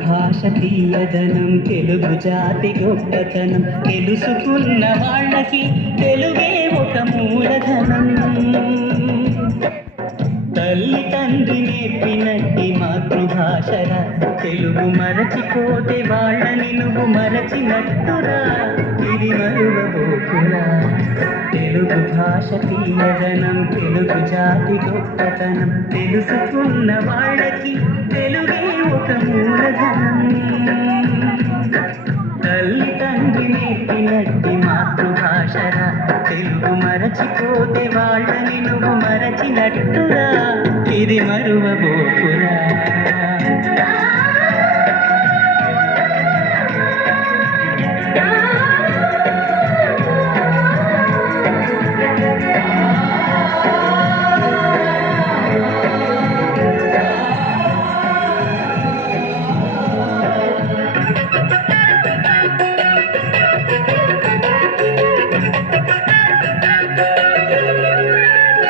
మాతృభాష తీయదనం తెలుగు జాతి గొప్పతనం తెలుసుకున్న వాళ్ళకి తెలుగే ఒక మూలధనం. తల్లి తండ్రి నేర్పినట్టి మాతృభాషరా తెలుగు మరచిపోతే వాళ్ళని నువ్వు మరచినట్టురా. ఇది మరువబోకురా. తెలుగు భాష తీయదనం తెలుగు జాతి గొప్పతనం తెలుసుకున్న వాళ్ళకి తెలుగే ఒక మూలధనం. తల్లి తండ్రి నేర్పినట్టి మాతృభాషరా తెలుగు మరచిపోతే వాళ్ళని నువ్వు మరచినట్టురా. ఇది మరువబోకురా.